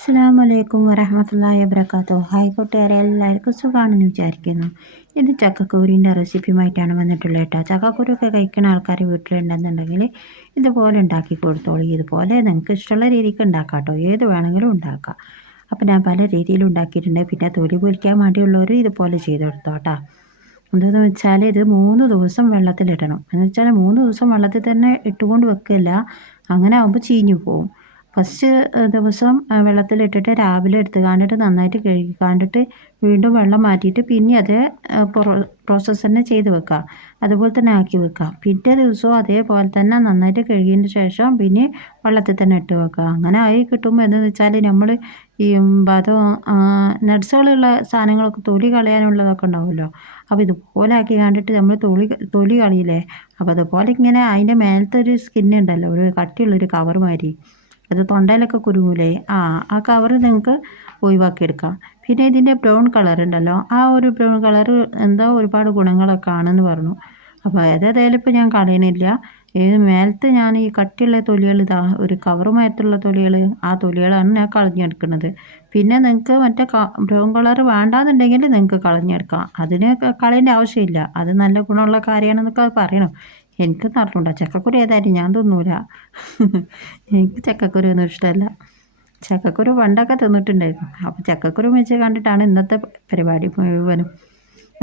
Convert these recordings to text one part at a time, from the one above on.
അസ്സാം വലൈക്കും വരഹമത്തല്ലാ വബർക്കാത്തു ഹായ് കൂട്ടുകാരെ എല്ലാവർക്കും സുഖമാണെന്ന് വിചാരിക്കുന്നു. ഇത് ചക്കക്കൂരിന്റെ റെസിപ്പിയുമായിട്ടാണ് വന്നിട്ടുള്ളത് കേട്ടോ. ചക്കക്കൂരൊക്കെ കഴിക്കുന്ന ആൾക്കാർ വീട്ടിലുണ്ടെന്നുണ്ടെങ്കിൽ ഇതുപോലെ ഉണ്ടാക്കി കൊടുത്തോളൂ. ഇതുപോലെ നിങ്ങൾക്ക് ഇഷ്ടമുള്ള രീതിക്ക് ഉണ്ടാക്കാം കേട്ടോ. ഏത് വേണമെങ്കിലും ഉണ്ടാക്കാം. അപ്പോൾ ഞാൻ പല രീതിയിൽ ഉണ്ടാക്കിയിട്ടുണ്ട്. പിന്നെ തൊലി പൊരിക്കാൻ വേണ്ടിയുള്ളവർ ഇതുപോലെ ചെയ്ത് കൊടുത്തോ കേട്ടോ. എന്താണെന്ന് വെച്ചാൽ ഇത് മൂന്ന് ദിവസം വെള്ളത്തിലിടണം. എന്ന് വെച്ചാൽ മൂന്ന് ദിവസം വെള്ളത്തിൽ തന്നെ ഇട്ടുകൊണ്ട് വെക്കില്ല അങ്ങനെ ആകുമ്പോൾ ചീഞ്ഞു പോകും ഫസ്റ്റ് ദിവസം വെള്ളത്തിലിട്ടിട്ട് രാവിലെ എടുത്ത് കാണിട്ട് നന്നായിട്ട് കഴുകി കാണിട്ട് വീണ്ടും വെള്ളം മാറ്റിയിട്ട് പിന്നെ അത് പ്രോസസ്സ് തന്നെ ചെയ്ത് വെക്കുക. അതുപോലെ തന്നെ ആക്കി വെക്കുക. പിറ്റേ ദിവസവും അതേപോലെ തന്നെ നന്നായിട്ട് കഴുകിയതിന് ശേഷം പിന്നെ വെള്ളത്തിൽ തന്നെ ഇട്ട് വെക്കുക. അങ്ങനെ ആയി കിട്ടുമ്പോൾ എന്താണെന്ന് വെച്ചാൽ നമ്മൾ ഈ ബദം നട്സുകളുള്ള സാധനങ്ങളൊക്കെ തൊലി കളയാനുള്ളതൊക്കെ ഉണ്ടാവുമല്ലോ. അപ്പോൾ ഇതുപോലെ ആക്കി കണ്ടിട്ട് നമ്മൾ തൊലി തൊലി കളിയില്ലേ? അപ്പോൾ അതുപോലെ ഇങ്ങനെ അതിന്റെ മേലത്തെ ഒരു സ്കിന്നുണ്ടല്ലോ ഒരു കട്ടിയുള്ളൊരു കവർ മാതിരി. അത് തൊണ്ടയിലൊക്കെ കുരുങ്ങൂലേ ആ ആ കവർ നിങ്ങൾക്ക് ഒഴിവാക്കിയെടുക്കാം. പിന്നെ ഇതിന്റെ ബ്രൗൺ കളർ ഉണ്ടല്ലോ. ആ ഒരു ബ്രൗൺ കളർ എന്താ ഒരുപാട് ഗുണങ്ങളൊക്കെ ആണെന്ന് പറഞ്ഞു. അപ്പോൾ ഏതായാലും ഇപ്പോൾ ഞാൻ കളയണില്ല. ഏത് മേലത്ത് ഞാൻ ഈ കട്ടിയുള്ള തൊലികൾ ഇതാ ഒരു കവറുമായിട്ടുള്ള തൊലികൾ ആ തൊലികളാണ് ഞാൻ കളഞ്ഞെടുക്കുന്നത്. പിന്നെ നിങ്ങൾക്ക് മറ്റേ ബ്രൗൺ കളർ വേണ്ടാന്നുണ്ടെങ്കിൽ നിങ്ങൾക്ക് കളഞ്ഞെടുക്കാം. അതിന് കളയേണ്ട ആവശ്യമില്ല. അത് നല്ല ഗുണമുള്ള കാര്യമാണെന്നൊക്കെ പറയണം. എനിക്ക് നടന്നുണ്ടോ ചക്കക്കുരു ഏതായാലും ഞാൻ തിന്നൂല. എനിക്ക് ചക്കക്കുരു ഒന്നും ഇഷ്ടമല്ല. ചക്കക്കുരു പണ്ടൊക്കെ തിന്നിട്ടുണ്ടായിരുന്നു. അപ്പോൾ ചക്കക്കുരു വെച്ച് കണ്ടിട്ടാണ് ഇന്നത്തെ പരിപാടി മുഴുവനും.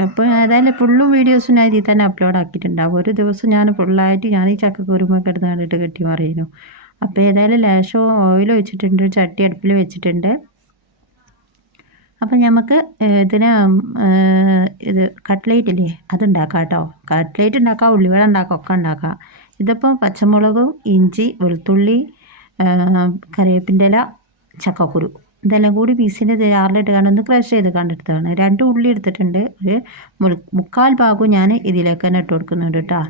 അപ്പോൾ ഏതായാലും ഫുള്ളും വീഡിയോസും ഞാൻ ഇതിൽ തന്നെ അപ്ലോഡ് ആക്കിയിട്ടുണ്ടാവും ഒരു ദിവസം ഞാൻ ഫുള്ളായിട്ട് ഞാൻ ഈ ചക്കക്കുരുമൊക്കെ എടുത്ത് കണ്ടിട്ട് കെട്ടി മറിയുന്നു അപ്പോൾ ഏതായാലും ലേശവും ഓയിൽ വെച്ചിട്ടുണ്ട് ചട്ടി അടുപ്പിൽ വെച്ചിട്ടുണ്ട്. അപ്പം നമുക്ക് ഇതിന് ഇത് കട്ട്ലേറ്റ് ഇല്ലേ? അതുണ്ടാക്കാം കേട്ടോ. കട്ട്ലേറ്റ് ഉണ്ടാക്കാം ഉള്ളിവട ഉണ്ടാക്കാം ഒക്കെ ഉണ്ടാക്കാം. ഇതിപ്പോൾ പച്ചമുളകും ഇഞ്ചി വെളുത്തുള്ളി കറിവേപ്പിന്റെ ഇല ചക്കക്കുരു. ഇതെല്ലാം കൂടി പീസിന്റെ ജാറിലിട്ട് കണ്ടൊന്ന് ക്രഷ് ചെയ്ത് കണ്ടെടുത്തതാണ്. രണ്ട് ഉള്ളി എടുത്തിട്ടുണ്ട്. ഒരു മുക്കാൽ ഭാഗവും ഞാൻ ഇതിലേക്ക് തന്നെ ഇട്ട് കൊടുക്കുന്നുണ്ട് കേട്ടോ.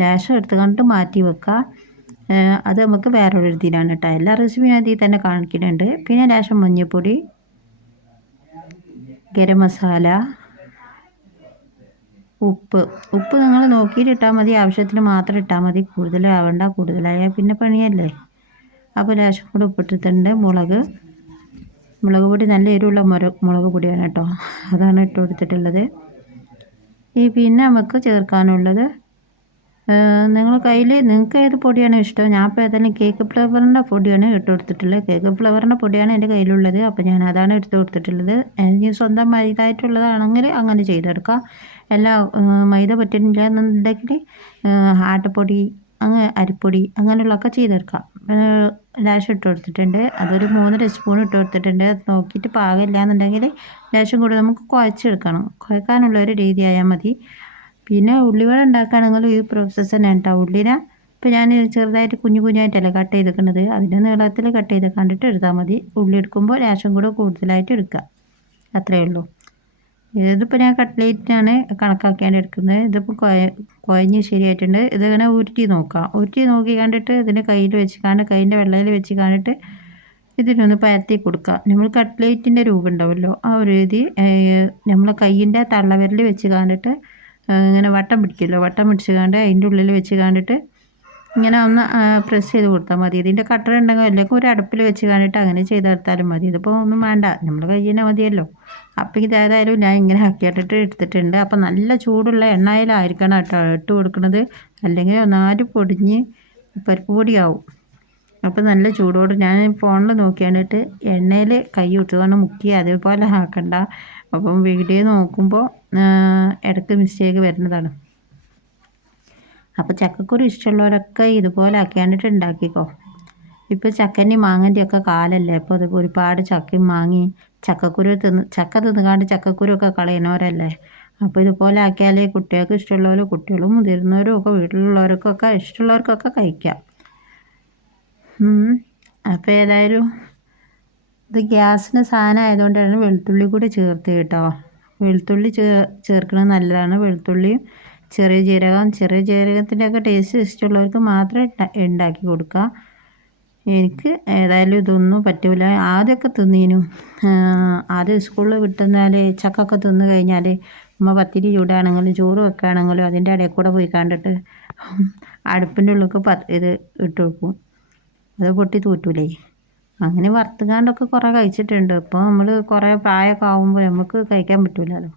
ലേശം എടുത്ത് കണ്ടിട്ട് മാറ്റി വെക്കുക. അത് നമുക്ക് വേറൊരു രീതിയിലാണ് കേട്ടോ. എല്ലാ റെസിപ്പിയും അതിൽ തന്നെ കാണിക്കുന്നുണ്ട്. പിന്നെ ലേശം മഞ്ഞൾപ്പൊടി ഗരം മസാല ഉപ്പ്. ഉപ്പ് നിങ്ങൾ നോക്കിയിട്ട് ഇട്ടാൽ മതി. ആവശ്യത്തിന് മാത്രം ഇട്ടാൽ മതി. കൂടുതലാവണ്ട. കൂടുതലായാൽ പിന്നെ പണിയല്ലേ. അപ്പോൾ ലേശം കൂടെ ഉപ്പിട്ടിട്ടുണ്ട്. മുളക്. മുളക് പൊടി നല്ല എരിവുള്ള മുര മുളക് പൊടിയാണ് കേട്ടോ. അതാണ് ഇട്ട് കൊടുത്തിട്ടുള്ളത്. ഈ പിന്നെ നമുക്ക് ചേർക്കാനുള്ളത് നിങ്ങൾ കയ്യിൽ നിങ്ങൾക്ക് ഏത് പൊടിയാണ് ഇഷ്ടം? ഞാൻ ഇപ്പോൾ ഏതായാലും കേക്ക് ഫ്ലേവറിന്റെ പൊടിയാണ് ഇട്ട് കൊടുത്തിട്ടുള്ളത് കേക്ക് ഫ്ലേവറിന്റെ പൊടിയാണ് എന്റെ കയ്യിലുള്ളത്. അപ്പോൾ ഞാൻ അതാണ് എടുത്ത് കൊടുത്തിട്ടുള്ളത്. ഇനി സ്വന്തം മൈദായിട്ടുള്ളതാണെങ്കിൽ അങ്ങനെ ചെയ്തെടുക്കാം. എല്ലാ മൈദ പറ്റുന്നില്ല എന്നുണ്ടെങ്കിൽ ആട്ടപ്പൊടി അങ്ങനെ അരിപ്പൊടി അങ്ങനെയുള്ളതൊക്കെ ചെയ്തെടുക്കാം. ലാഷ് ഇട്ട് കൊടുത്തിട്ടുണ്ട്. അതൊരു മൂന്നര സ്പൂൺ ഇട്ട് കൊടുത്തിട്ടുണ്ട്. അത് നോക്കിയിട്ട് പാകമില്ല എന്നുണ്ടെങ്കിൽ ലാഷും കൂടി നമുക്ക് കുഴച്ചെടുക്കണം. കുഴക്കാനുള്ള ഒരു രീതിയായാൽ മതി. പിന്നെ ഉള്ളിവട ഉണ്ടാക്കുകയാണെങ്കിൽ ഈ പ്രോസസ്സ് തന്നെ കേട്ടോ ഉള്ളിനെ ഇപ്പോൾ ഞാൻ ചെറുതായിട്ട് കുഞ്ഞു കുഞ്ഞായിട്ടല്ല കട്ട് ചെയ്തെക്കുന്നത് അതിന്റെ നീളത്തിൽ കട്ട് ചെയ്ത് കണ്ടിട്ട് എടുത്താൽ മതി. ഉള്ളി എടുക്കുമ്പോൾ ലേശം കൂടെ കൂടുതലായിട്ട് എടുക്കുക അത്രയേ ഉള്ളൂ. ഇതിപ്പോൾ ഞാൻ കട്ട്ലേറ്റിനാണ് കണക്കാക്കിയാണ് എടുക്കുന്നത്. ഇതിപ്പോൾ കുഴ കുഴഞ്ഞ് ശരിയായിട്ടുണ്ട്. ഇതിങ്ങനെ ഉരുട്ടി നോക്കാം. ഉരുട്ടി നോക്കി കണ്ടിട്ട് ഇതിന് കയ്യിൽ വെച്ച് കാണാൻ കൈന്റെ വെള്ളയിൽ വെച്ച് കാണിട്ട് ഇതിനൊന്ന് പരത്തി കൊടുക്കുക നമ്മൾ കട്ട്ലേറ്റിന്റെ രൂപം ഉണ്ടാവുമല്ലോ ആ ഒരു രീതി നമ്മൾ കയ്യിന്റെ തള്ളവിരൽ വെച്ച് കണ്ടിട്ട് ഇങ്ങനെ വട്ടം പിടിക്കുമല്ലോ വട്ടം പിടിച്ച് കണ്ട് അതിന്റെ ഉള്ളിൽ വെച്ച് കണ്ടിട്ട് ഇങ്ങനെ ഒന്ന് പ്രസ് ചെയ്ത് കൊടുത്താൽ മതി. ഇതിന്റെ കട്ടർ ഉണ്ടെങ്കിൽ അല്ലെങ്കിൽ ഒരു അടുപ്പിൽ വെച്ച് കണ്ടിട്ട് അങ്ങനെ ചെയ്തെടുത്താലും മതി. ഇതിപ്പോൾ ഒന്നും വേണ്ട. നമ്മൾ കയ്യിനെ മതിയല്ലോ. അപ്പോൾ ഇതായതായാലും ഞാൻ ഇങ്ങനെ ആക്കിയിട്ടിട്ട് എടുത്തിട്ടുണ്ട്. അപ്പോൾ നല്ല ചൂടുള്ള എണ്ണയിലായിരിക്കണം കേട്ടോ ഇട്ട് കൊടുക്കുന്നത്. അല്ലെങ്കിൽ ഒന്നാൽ പൊടിഞ്ഞ് പരിപ്പ് പൊടിയാവും. അപ്പോൾ നല്ല ചൂടോട് ഞാൻ ഫോണിൽ നോക്കിയാണ്ടിട്ട് എണ്ണയിൽ കൈ ഇട്ടുകൊണ്ട് മുക്കി അതേപോലെ ആക്കണ്ട. അപ്പം വീഡിയോ നോക്കുമ്പോൾ ഇടയ്ക്ക് മിസ്റ്റേക്ക് വരുന്നതാണ്. അപ്പോൾ ചക്കക്കുരു ഇഷ്ടമുള്ളവരൊക്കെ ഇതുപോലെ ആക്കിയാണ്ടിട്ട് ഉണ്ടാക്കിക്കോ. ഇപ്പോൾ ചക്കന്റെ മാങ്ങന്റെ ഒക്കെ കാലല്ലേ. അപ്പോൾ അത് ഒരുപാട് ചക്കയും മാങ്ങി ചക്കക്കുരു തിന്ന് ചക്ക തിന്നുകാണ്ട് ചക്കക്കുരു ഒക്കെ കളയുന്നവരല്ലേ. അപ്പോൾ ഇതുപോലെ ആക്കിയാലേ കുട്ടികൾക്ക് ഇഷ്ടമുള്ളവരും കുട്ടികളും മുതിർന്നവരും ഒക്കെ വീട്ടിലുള്ളവർക്കൊക്കെ ഇഷ്ടമുള്ളവർക്കൊക്കെ കഴിക്കാം. അപ്പോൾ ഏതായാലും ഇത് ഗ്യാസിന് സാധനം ആയതുകൊണ്ടാണ് വെളുത്തുള്ളി കൂടി ചേർത്ത് കേട്ടോ. വെളുത്തുള്ളി ചേർ ചേർക്കുന്നത് നല്ലതാണ്. വെളുത്തുള്ളിയും ചെറിയ ജീരകം ചെറിയ ജീരകത്തിന്റെയൊക്കെ ടേസ്റ്റ് ഇഷ്ടമുള്ളവർക്ക് മാത്രമേ ഉണ്ടാക്കി കൊടുക്കുക എനിക്ക് ഏതായാലും ഇതൊന്നും പറ്റില്ല ആദ്യമൊക്കെ തിന്നീനു. ആദ്യം സ്കൂളിൽ വിട്ടുന്നാൽ ചക്കൊക്കെ തിന്നു കഴിഞ്ഞാൽ ഉമ്മ പത്തിരി ചൂടാണെങ്കിലും ചോറ് വെക്കുകയാണെങ്കിലും അതിന്റെ ഇടയിൽ കൂടെ പോയി കണ്ടിട്ട് അടുപ്പിന്റെ ഉള്ളിലേക്ക് പത്ത് ഇത് ഇട്ട് വെക്കും അത് പൊട്ടി തൂറ്റൂലേ? അങ്ങനെ വറുത്തുകാണ്ടൊക്കെ കുറേ കഴിച്ചിട്ടുണ്ട്. ഇപ്പോൾ നമ്മൾ കുറേ പ്രായമൊക്കെ ആകുമ്പോൾ നമുക്ക് കഴിക്കാൻ പറ്റില്ലല്ലോ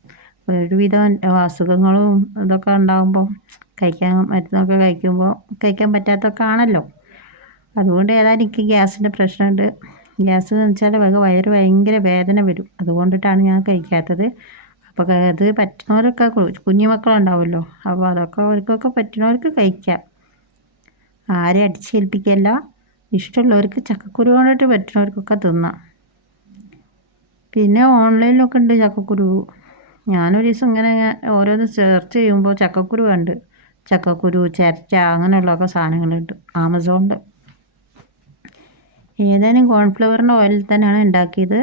ഒരുവിധം അസുഖങ്ങളും ഇതൊക്കെ ഉണ്ടാകുമ്പോൾ കഴിക്കാൻ മരുന്നൊക്കെ കഴിക്കുമ്പോൾ കഴിക്കാൻ പറ്റാത്തൊക്കെ ആണല്ലോ. അതുകൊണ്ട് ഏതായാലും എനിക്ക് ഗ്യാസിന്റെ പ്രശ്നമുണ്ട് ഗ്യാസ് എന്ന് വെച്ചാൽ വയറ് ഭയങ്കര വേദന വരും. അതുകൊണ്ടിട്ടാണ് ഞാൻ കഴിക്കാത്തത്. അപ്പോൾ അത് പറ്റുന്നവരൊക്കെ കുഞ്ഞു മക്കളുണ്ടാവുമല്ലോ അപ്പോൾ അതൊക്കെ അവർക്കൊക്കെ പറ്റുന്നവർക്ക് കഴിക്കാം. ആരെ അടിച്ചേൽപ്പിക്കല്ല. ഇഷ്ടമുള്ളവർക്ക് ചക്കക്കുരു കൊണ്ടിട്ട് പറ്റുന്നവർക്കൊക്കെ തിന്നാം. പിന്നെ ഓൺലൈനിലൊക്കെ ഉണ്ട് ചക്കക്കുരു. ഞാനൊരു ദിവസം ഇങ്ങനെ ഓരോന്ന് സെർച്ച് ചെയ്യുമ്പോൾ ചക്കക്കുരു കണ്ട്. ചക്കക്കുരു ചിരട്ട അങ്ങനെയുള്ളതൊക്കെ സാധനങ്ങളുണ്ട് ആമസോണിൽ ഏതായാലും കോൺഫ്ലവറിന്റെ ഓയിൽ തന്നെയാണ് ഉണ്ടാക്കിയത്.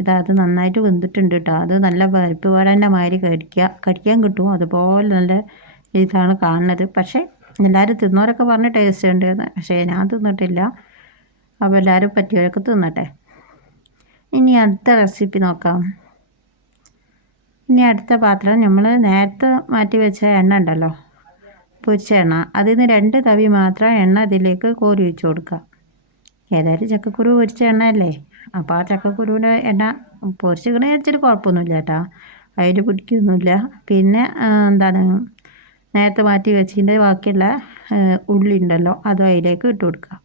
ഇത് നന്നായിട്ട് വെന്തിട്ടുണ്ട് കേട്ടോ. അത് നല്ല പരിപ്പ് വാടേന്റെ മാതിരി കടിക്കുക. കടിക്കാൻ കിട്ടും. അതുപോലെ നല്ല ഇതാണ് കാണുന്നത്. പക്ഷേ എല്ലാവരും തിന്നവരൊക്കെ പറഞ്ഞ് ടേസ്റ്റ് ഉണ്ട് എന്ന് പക്ഷേ ഞാൻ തിന്നിട്ടില്ല. അപ്പോൾ എല്ലാവരും പറ്റിയവരൊക്കെ തിന്നട്ടെ. ഇനി അടുത്ത റെസിപ്പി നോക്കാം. ഇനി അടുത്ത പാത്രം നമ്മൾ നേരത്തെ മാറ്റി വെച്ച എണ്ണ ഉണ്ടല്ലോ. പൊരിച്ച എണ്ണ. അതിൽ നിന്ന് രണ്ട് തവി മാത്രം എണ്ണ ഇതിലേക്ക് കോരി വെച്ച് കൊടുക്കുക ഏതായാലും ചക്കക്കുരു പൊരിച്ച എണ്ണ അല്ലേ? അപ്പോൾ ആ ചക്കക്കുരുവിന്റെ എണ്ണ പൊരിച്ചിക്കണ വെച്ചിട്ട് കുഴപ്പമൊന്നുമില്ല കേട്ടോ. അതിൽ പിടിക്കൊന്നുമില്ല. പിന്നെ എന്താണ്? നേരത്തെ മാറ്റി വെച്ചതിന്റെ ബാക്കിയുള്ള ഉള്ളി ഉണ്ടല്ലോ അതും അതിലേക്ക് ഇട്ട് കൊടുക്കുക.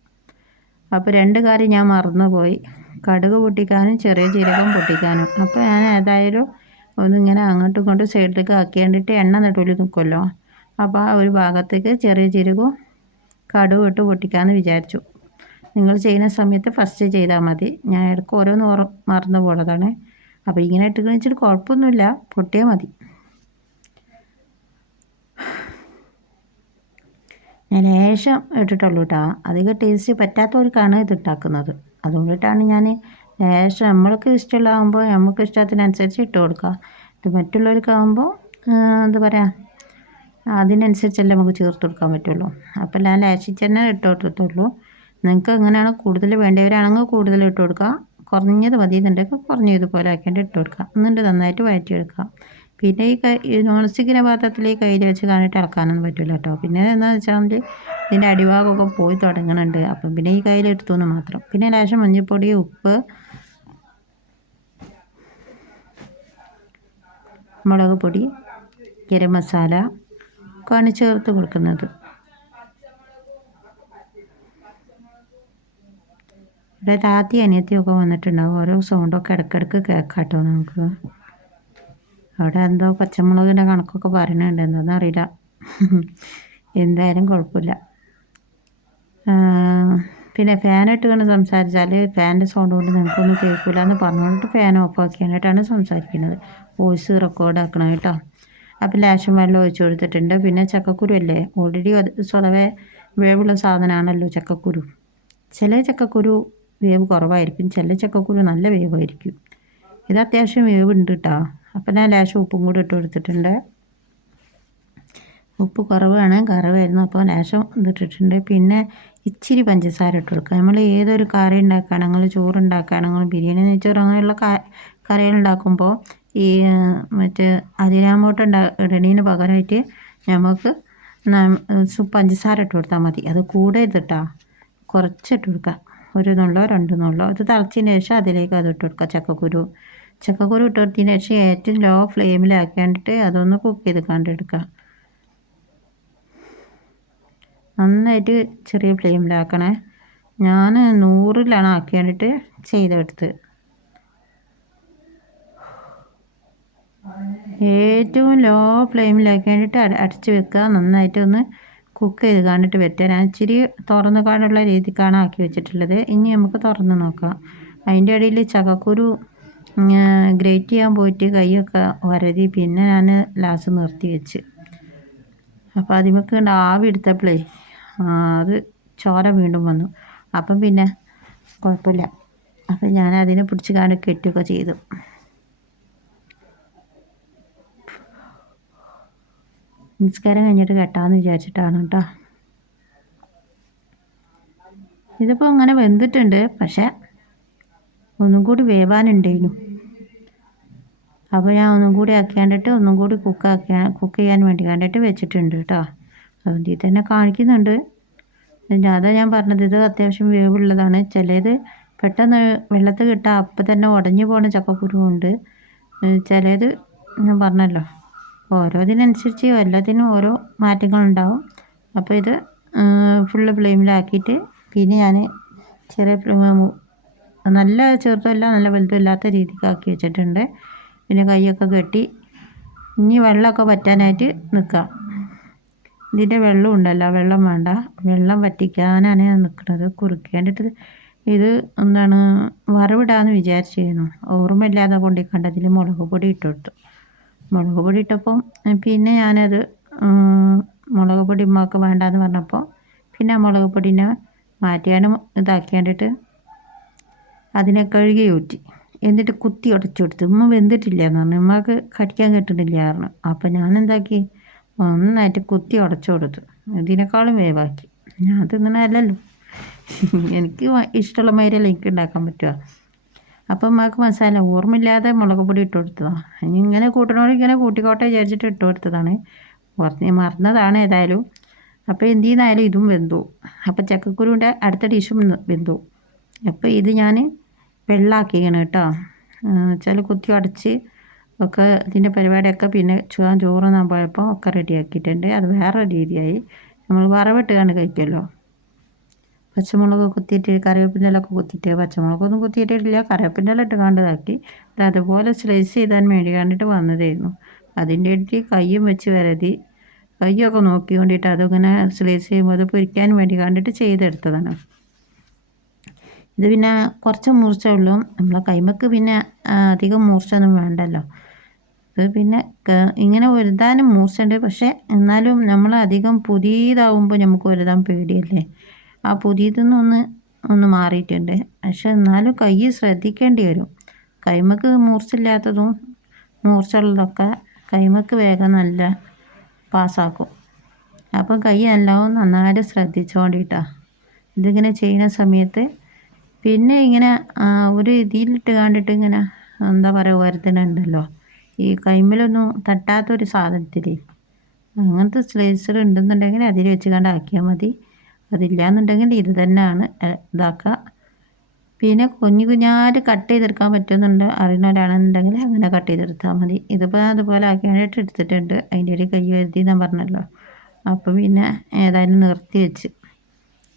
അപ്പോൾ രണ്ട് കാര്യം ഞാൻ മറന്നുപോയി. കടുക് പൊട്ടിക്കാനും ചെറിയ ജീരകം പൊട്ടിക്കാനും. അപ്പോൾ ഞാൻ ഏതായാലും ഒന്നിങ്ങനെ അങ്ങോട്ടും ഇങ്ങോട്ടും സൈഡിലേക്ക് ആക്കിയാണ്ടിട്ട് എണ്ണ നടുവിൽ നിൽക്കുമല്ലോ അപ്പോൾ ആ ഒരു ഭാഗത്തേക്ക് ചെറിയ ജീരകവും കടുക് ഇട്ട് പൊട്ടിക്കാമെന്ന് വിചാരിച്ചു. നിങ്ങൾ ചെയ്യുന്ന സമയത്ത് ഫസ്റ്റ് ചെയ്താൽ മതി. ഞാൻ ഇടയ്ക്ക് ഓരോന്ന് ഓർ മറന്നു പോണതാണ് അപ്പോൾ ഇങ്ങനെ ഇട്ട് കഴിച്ചിട്ട് കുഴപ്പമൊന്നുമില്ല. പൊട്ടിയാൽ മതി. ഞാൻ ലേശം ഇട്ടിട്ടുള്ളൂ കേട്ടോ അധികം ടേസ്റ്റ് പറ്റാത്തവർക്കാണ് ഇത് ഉണ്ടാക്കുന്നത് അതുകൊണ്ടിട്ടാണ് ഞാൻ ലേശം നമ്മൾക്ക് ഇഷ്ടമുള്ളതാകുമ്പോൾ നമുക്ക് ഇഷ്ടത്തിനനുസരിച്ച് ഇട്ട് കൊടുക്കുക ഇത് മറ്റുള്ളവർക്കാകുമ്പോൾ എന്താ പറയുക അതിനനുസരിച്ചല്ലേ നമുക്ക് ചേർത്ത് കൊടുക്കാൻ പറ്റുള്ളൂ. അപ്പോൾ ഞാൻ ലേശിച്ച് തന്നെ ഇട്ട് കൊടുത്തുള്ളൂ നിങ്ങൾക്ക് എങ്ങനെയാണ് കൂടുതൽ വേണ്ടവരാണെങ്കിൽ കൂടുതൽ ഇട്ട് കൊടുക്കുക കുറഞ്ഞത് മതി എന്നുണ്ടെങ്കിൽ കുറഞ്ഞ ഇതുപോലെ ആക്കിയിട്ട് ഇട്ട് കൊടുക്കുക എന്നിട്ട് നന്നായിട്ട് വഴറ്റിയെടുക്കുക പിന്നെ ഈ കൈ നോൺ സ്റ്റിക്കിന്റെ പാത്രത്തിൽ ഈ കയ്യിൽ വെച്ച് കാണിട്ട് ഇളക്കാനൊന്നും പറ്റില്ല കേട്ടോ പിന്നെ എന്താണെന്ന് വെച്ചാൽ ഇതിന്റെ അടിഭാഗമൊക്കെ പോയി തുടങ്ങുന്നുണ്ട് അപ്പം പിന്നെ ഈ കയ്യിൽ മാത്രം. പിന്നെ ലേശം മഞ്ഞൾപ്പൊടി ഉപ്പ് മുളക് പൊടി ഗരം മസാല ഒക്കെയാണ് ചേർത്ത് കൊടുക്കുന്നത്. ഇവിടെ താത്തി അനിയത്തിയൊക്കെ വന്നിട്ടുണ്ടാവും. ഓരോ സൗണ്ടൊക്കെ ഇടയ്ക്കിടയ്ക്ക് കേൾക്കാട്ടോ നമുക്ക്. അവിടെ എന്തോ പച്ചമുളകിന്റെ കണക്കൊക്കെ പറയണുണ്ട് എന്താണെന്ന് അറിയില്ല. എന്തായാലും കുഴപ്പമില്ല. പിന്നെ ഫാൻ ഇട്ടുകൊണ്ട് സംസാരിച്ചാൽ ഫാനിന്റെ സൗണ്ട് കൊണ്ട് നിങ്ങൾക്കൊന്നും കേൾക്കില്ല എന്ന് പറഞ്ഞുകൊണ്ട് ഫാൻ ഓഫ് ആക്കിയായിട്ടാണ് സംസാരിക്കുന്നത്. വോയിസ് റെക്കോർഡ് ആക്കണം കേട്ടോ. അപ്പം ലാശം വെള്ളം ഒഴിച്ചു കൊടുത്തിട്ടുണ്ട്. പിന്നെ ചക്കക്കുരു അല്ലേ? ഓൾറെഡി സ്വതവേ വേവുള്ള സാധനമാണല്ലോ ചക്കക്കുരു. ചില ചക്കക്കുരു വേവ് കുറവായിരിക്കും. ചില ചക്കക്കുരു നല്ല വേവായിരിക്കും. ഇത് അത്യാവശ്യം വേവ് ഉണ്ട് കേട്ടോ. അപ്പം ഞാൻ ലേശം ഉപ്പും കൂടി ഇട്ട് കൊടുത്തിട്ടുണ്ട്. ഉപ്പ് കുറവാണ് കറവായിരുന്നു. അപ്പോൾ ലേശം ഇതിട്ടിട്ടുണ്ട് പിന്നെ ഇച്ചിരി പഞ്ചസാര ഇട്ട് കൊടുക്കുക. നമ്മൾ ഏതൊരു കറി ഉണ്ടാക്കുകയാണെങ്കിലും ചോറ് ഉണ്ടാക്കുകയാണെങ്കിലും ബിരിയാണി നെയ്ച്ചോറ് അങ്ങനെയുള്ള കറികൾ ഉണ്ടാക്കുമ്പോൾ ഈ മറ്റേ അതിരാമോട്ട് ഉണ്ടാ ഇടണീന് പകരമായിട്ട് നമുക്ക് പഞ്ചസാര ഇട്ട് കൊടുത്താൽ മതി. അത് കൂടരുത് കേട്ടോ കുറച്ചിട്ട് കൊടുക്കുക. ഒരു നുള്ളോ രണ്ട് നുള്ളോ അത് തിളച്ചതിന് ശേഷം അതിലേക്ക് അത് ഇട്ട് കൊടുക്കുക. ചക്കക്കുരു ചക്കക്കുരു ഇട്ട് കൊടുത്തതിന് ശേഷം ഏറ്റവും ലോ ഫ്ലെയിമിലാക്കാണ്ടിട്ട് അതൊന്ന് കുക്ക് ചെയ്ത് കണ്ടെടുക്കാം. നന്നായിട്ട് ചെറിയ ഫ്ലെയിമിലാക്കണേ ഞാൻ നൂറിലാണ് ആക്കിയാണ്ടിട്ട് ചെയ്തെടുത്ത്. ഏറ്റവും ലോ ഫ്ലെയിമിലാക്കിയാണ്ടിട്ട് അടച്ച് വെക്കുക നന്നായിട്ടൊന്ന് കുക്ക് ചെയ്ത് വരട്ടെ ഞാൻ ഇച്ചിരി തുറന്ന് കാണുള്ള രീതിക്കാണ് ആക്കി വെച്ചിട്ടുള്ളത്. ഇനി നമുക്ക് തുറന്ന് നോക്കാം. അതിന്റെ ഇടയിൽ ചകക്കുരു ഗ്രേറ്റ് ചെയ്യാൻ പോയിട്ട് കൈയൊക്കെ വരതി. പിന്നെ ഞാൻ ലാസ്റ്റ് നിർത്തി വെച്ച്. അപ്പോൾ അതിമൊക്കെ ഉണ്ട് ആവി എടുത്തപ്പോഴേ അത് ചോര വീണ്ടും വന്നു. അപ്പം പിന്നെ കുഴപ്പമില്ല അപ്പം ഞാൻ അതിനെ പിടിച്ച് കാണി കെട്ടുകയൊക്കെ ചെയ്തു. നിസ്കാരം കഴിഞ്ഞിട്ട് കെട്ടാമെന്ന് വിചാരിച്ചിട്ടാണ് കേട്ടോ. ഇതിപ്പോൾ അങ്ങനെ വെന്തിട്ടുണ്ട്. പക്ഷേ ഒന്നും കൂടി വേവാനുണ്ടേനു. അപ്പോൾ ഞാൻ ഒന്നും കൂടി ആക്കിയാണ്ടിട്ട് ഒന്നും കൂടി കുക്കാക്കിയ കുക്ക് ചെയ്യാൻ വേണ്ടി കണ്ടിട്ട് വെച്ചിട്ടുണ്ട് കേട്ടോ അതിൽ തന്നെ കാണിക്കുന്നുണ്ട്. അതാ ഞാൻ പറഞ്ഞത് ഇത് അത്യാവശ്യം വേവുള്ളതാണ്. ചിലത് പെട്ടെന്ന് വെള്ളത്തിൽ കിട്ടാൻ അപ്പം തന്നെ ഉടഞ്ഞു പോകുന്ന ചക്കക്കുരുവുണ്ട്. ചിലത് ഞാൻ പറഞ്ഞല്ലോ ഓരോതിനനുസരിച്ച് എല്ലാത്തിനും ഓരോ മാറ്റങ്ങളുണ്ടാവും. അപ്പോൾ ഇത് ഫുള്ള് ഫ്ലെയിമിലാക്കിയിട്ട് പിന്നെ ഞാൻ ചെറിയ നല്ല ചെറുതല്ല നല്ല വലുതല്ലാത്ത രീതിക്കാക്കി വെച്ചിട്ടുണ്ട്. പിന്നെ കൈയൊക്കെ കെട്ടി ഇനി വെള്ളമൊക്കെ വറ്റാനായിട്ട് നിൽക്കാം ഇതിന്റെ വെള്ളം ഉണ്ടല്ലോ വെള്ളം വേണ്ട. വെള്ളം വറ്റിക്കാനാണ് ഞാൻ നിൽക്കുന്നത്. കുറുക്കേണ്ടിട്ട് ഇത് എന്താണ് വറവിടാന്ന് വിചാരിച്ചിരുന്നു. ഓർമ്മയില്ലാതെ കൊണ്ടു കണ്ടതിൽ മുളക് പൊടി ഇട്ട് കൊടുത്തു. മുളക് പൊടി ഇട്ടപ്പം പിന്നെ ഞാനത് മുളക് പൊടി ഉമ്മക്ക് വേണ്ടാന്ന് പറഞ്ഞപ്പോൾ പിന്നെ മുളക് പൊടിനെ മാറ്റിയാണ് ഇതാക്കിയാണ്ടിട്ട് അതിനെ കഴുകി ഊറ്റി എന്നിട്ട് കുത്തി ഉടച്ചു കൊടുത്തു ഉമ്മ വെന്തിട്ടില്ല എന്ന് പറഞ്ഞു. ഉമ്മക്ക് കടിക്കാൻ കിട്ടുന്നില്ല പറഞ്ഞു. അപ്പം ഞാൻ എന്താക്കി നന്നായിട്ട് കുത്തി ഉടച്ചു കൊടുത്തു ഇതിനേക്കാളും വേവാക്കി. ഞാൻ തിന്നണല്ലോ എനിക്ക് ഇഷ്ടമുള്ള മാതിരിയല്ല എനിക്ക് ഉണ്ടാക്കാൻ പറ്റുക. അപ്പം ഉമ്മക്ക് മസാല ഓർമ്മയില്ലാതെ മുളക് പൊടി ഇട്ട് കൊടുത്തതാണ് ഇങ്ങനെ കൂട്ടണോട് ഇങ്ങനെ കൂട്ടിക്കോട്ടെ വിചാരിച്ചിട്ട് ഇട്ട് കൊടുത്തതാണ്. ഓർത്ത് മറന്നതാണ് ഏതായാലും. അപ്പോൾ എന്ത് ചെയ്യുന്നായാലും ഇതും വെന്തു. അപ്പോൾ ചക്കക്കുരുവിന്റെ അടുത്ത ഡിഷും വെന്തു. അപ്പോൾ ഇത് ഞാൻ വെള്ളാക്കിയാണ് കേട്ടോ. വെച്ചാൽ കുത്തി അടച്ച് ഒക്കെ ഇതിന്റെ പരിപാടിയൊക്കെ പിന്നെ ചുവാൻ ചോറുന്നാൻ പോയപ്പോൾ ഒക്കെ റെഡിയാക്കിയിട്ടുണ്ട്. അത് വേറെ രീതിയായി. നമ്മൾ വറവിട്ട് കണ്ട് കഴിക്കുമല്ലോ പച്ചമുളക് കുത്തിയിട്ട് കറിവേപ്പിന്റെലൊക്കെ കുത്തിയിട്ട് പച്ചമുളകൊന്നും കുത്തിയിട്ടില്ല കറിവേപ്പിന്റെല ഇട്ട് കണ്ടതാക്കി. ഇത് അതുപോലെ സ്ലൈസ് ചെയ്താൻ വേണ്ടി കണ്ടിട്ട് വന്നതായിരുന്നു. അതിന്റെ ഇടയ്ക്ക് കയ്യും വെച്ച് വരതി. കയ്യൊക്കെ നോക്കി കൊണ്ടിട്ട് അതിങ്ങനെ സ്ലൈസ് ചെയ്യുമ്പോൾ അത് പൊരിക്കാൻ വേണ്ടി കണ്ടിട്ട് ചെയ്തെടുത്തതാണ്. ഇത് പിന്നെ കുറച്ച് മൂർച്ച ഉള്ളൂ. നമ്മളെ കൈമക്ക് പിന്നെ അധികം മൂർച്ചയൊന്നും വേണ്ടല്ലോ. ഇത് പിന്നെ ഇങ്ങനെ ഒരുതാനും മൂർച്ചയുണ്ട്. പക്ഷേ എന്നാലും നമ്മൾ അധികം പുതിയതാവുമ്പോൾ നമുക്ക് ഒരുതാൻ പേടിയല്ലേ? ആ പുതിയതെന്ന് ഒന്ന് ഒന്ന് മാറിയിട്ടുണ്ട്. പക്ഷെ എന്നാലും കൈ ശ്രദ്ധിക്കേണ്ടി വരും. കൈമക്ക് മൂർച്ചയില്ലാത്തതും മൂർച്ചയുള്ളതൊക്കെ കൈമക്ക് വേഗം നല്ല പാസ്സാക്കും. അപ്പം കൈ എല്ലാം നന്നായിട്ട് ശ്രദ്ധിച്ചുകൊണ്ടിട്ടാണ് ഇതിങ്ങനെ ചെയ്യുന്ന സമയത്ത് പിന്നെ ഇങ്ങനെ ഒരു ഇതിലിട്ട് കണ്ടിട്ട് ഇങ്ങനെ എന്താ പറയുക വരുത്തണുണ്ടല്ലോ ഈ കൈമിലൊന്നും തട്ടാത്തൊരു സാധനത്തിൽ അങ്ങനത്തെ സ്ലേസർ ഉണ്ടെന്നുണ്ടെങ്കിൽ അതിൽ വെച്ച് കണ്ട് ആക്കിയാൽ മതി. അതില്ലാന്നുണ്ടെങ്കിൽ ഇത് തന്നെയാണ് ഇതാക്കുക പിന്നെ കുഞ്ഞു കുഞ്ഞായിട്ട് കട്ട് ചെയ്തെടുക്കാൻ പറ്റുന്നുണ്ട് അറിയുന്നവരാണെന്നുണ്ടെങ്കിൽ അങ്ങനെ കട്ട് ചെയ്തെടുത്താൽ മതി. ഇതിപ്പോൾ അതുപോലെ ആക്കിയായിട്ട് എടുത്തിട്ടുണ്ട് അതിന്റെ ഒരു കൈ വരുത്തി ഞാൻ പറഞ്ഞല്ലോ. അപ്പം പിന്നെ ഏതായാലും നിർത്തി വെച്ച്.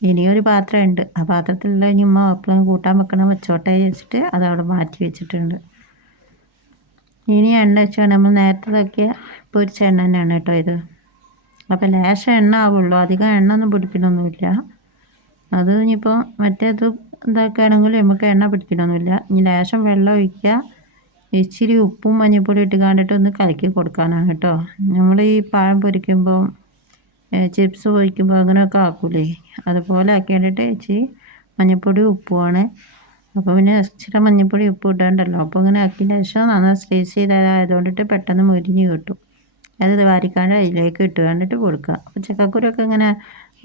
ഇനിയൊരു പാത്രമുണ്ട്. ആ പാത്രത്തിലുള്ള ഉമ്മ എപ്പോഴും കൂട്ടാൻ വെക്കണം വെച്ചോട്ടെ വെച്ചിട്ട് അതവിടെ മാറ്റി വെച്ചിട്ടുണ്ട്. ഇനി എണ്ണ വെച്ചാൽ നമ്മൾ നേരത്തെ ഇതൊക്കെ പൊരിച്ച എണ്ണ തന്നെയാണ് കേട്ടോ ഇത്. അപ്പോൾ ലേശം എണ്ണ ആവുള്ളൂ. അധികം എണ്ണ ഒന്നും പിടിക്കണമൊന്നുമില്ല അത് ഇനിയിപ്പോൾ മറ്റേത് ഇതാക്കുകയാണെങ്കിൽ നമുക്ക് എണ്ണ പിടിക്കണമൊന്നുമില്ല ഇനി ലേശം വെള്ളം ഒഴിക്കുക. ഇച്ചിരി ഉപ്പും മഞ്ഞൾപ്പൊടി ഇട്ട് കണ്ടിട്ട് ഒന്ന് കലക്കി കൊടുക്കാനാണ് കേട്ടോ. നമ്മൾ ഈ പഴം പൊരിക്കുമ്പോൾ ചിപ്സ് പോയിക്കുമ്പോൾ അങ്ങനെയൊക്കെ ആക്കൂലേ. അതുപോലെ ആക്കിയിട്ട് ചേച്ചി മഞ്ഞൾപ്പൊടി ഉപ്പുമാണ് അപ്പോൾ പിന്നെ ഇച്ചിരി മഞ്ഞൾപ്പൊടി ഉപ്പ് ഇടണ്ടല്ലോ. അപ്പോൾ ഇങ്ങനെ ആക്കിയതിന് ശേഷം നന്നായി സ്ലൈസ് ചെയ്തതായതുകൊണ്ടിട്ട് പെട്ടെന്ന് മുരിഞ്ഞ് കിട്ടും. അത് വാരിക്കാണ്ട് അതിലേക്ക് ഇട്ട് കണ്ടിട്ട് കൊടുക്കുക. അപ്പോൾ ചക്കക്കുരൊക്കെ ഇങ്ങനെ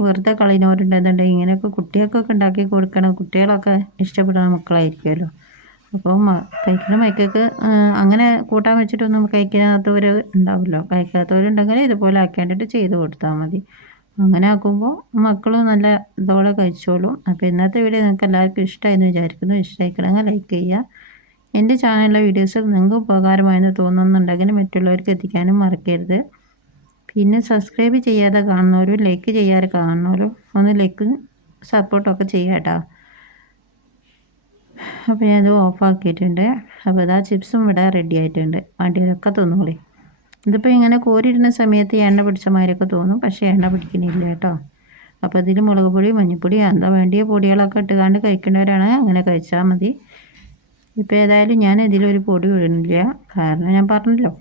വെറുതെ കളയുന്നവരുണ്ടെന്നുണ്ടെങ്കിൽ ഇങ്ങനെയൊക്കെ കുട്ടികൾക്കൊക്കെ ഉണ്ടാക്കി കൊടുക്കണം. കുട്ടികളൊക്കെ ഇഷ്ടപ്പെടുന്ന മക്കളായിരിക്കുമല്ലോ. അപ്പോൾ കഴിക്കുന്ന മൈക്കൊക്കെ അങ്ങനെ കൂട്ടാൻ വെച്ചിട്ടൊന്നും കഴിക്കാത്തവർ ഉണ്ടാവില്ലോ. കഴിക്കാത്തവരുണ്ടെങ്കിൽ ഇതുപോലെ ആക്കേണ്ടിട്ട് ചെയ്ത് കൊടുത്താൽ മതി. അങ്ങനെ ആക്കുമ്പോൾ മക്കൾ നല്ല ഇതോടെ കഴിച്ചോളും. അപ്പോൾ ഇന്നത്തെ വീഡിയോ നിങ്ങൾക്ക് എല്ലാവർക്കും ഇഷ്ടമായെന്ന് വിചാരിക്കുന്നു. ഇഷ്ടമായിക്കണമെങ്കിൽ ലൈക്ക് ചെയ്യുക. എന്റെ ചാനലിലെ വീഡിയോസ് നിങ്ങൾക്ക് ഉപകാരമായെന്ന് തോന്നുന്നുണ്ടെങ്കിൽ മറ്റുള്ളവർക്ക് എത്തിക്കാനും മറക്കരുത്. പിന്നെ സബ്സ്ക്രൈബ് ചെയ്യാതെ കാണുന്നവരും ലൈക്ക് ചെയ്യാതെ കാണുന്നവരും ഒന്ന് ലൈക്ക് സപ്പോർട്ടൊക്കെ ചെയ്യാം കേട്ടോ. അപ്പോൾ ഞാനത് ഓഫാക്കിയിട്ടുണ്ട്. അപ്പോൾ ഇതാ ചിപ്സും ഇവിടെ റെഡി ആയിട്ടുണ്ട്. വണ്ടിയിലൊക്കെ തിന്നോളി ഇതിപ്പോൾ ഇങ്ങനെ കോരിയിടുന്ന സമയത്ത് എണ്ണ പിടിച്ച മാതിരിയൊക്കെ തോന്നും. പക്ഷേ എണ്ണ പിടിക്കുന്നില്ല കേട്ടോ. അപ്പോൾ ഇതിൽ മുളക് പൊടി മഞ്ഞൾപ്പൊടി എന്താ വേണ്ടിയ പൊടികളൊക്കെ ഇട്ടുകാണ്ട് കഴിക്കേണ്ടവരാണ് അങ്ങനെ കഴിച്ചാൽ മതി. ഇപ്പോൾ ഏതായാലും ഞാൻ ഇതിലൊരു പൊടി ഇടുന്നില്ല. കാരണം ഞാൻ പറഞ്ഞല്ലോ.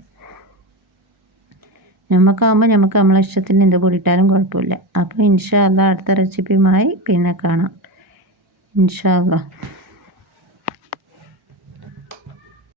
നമുക്കാകുമ്പോൾ നമുക്ക് നമ്മളെ ഇഷ്ടത്തിന് എന്ത് പൊടി ഇട്ടാലും കുഴപ്പമില്ല. അപ്പോൾ ഇൻഷാ അല്ല അടുത്ത റെസിപ്പിയുമായി പിന്നെ കാണാം. ഇൻഷാ അല്ലാ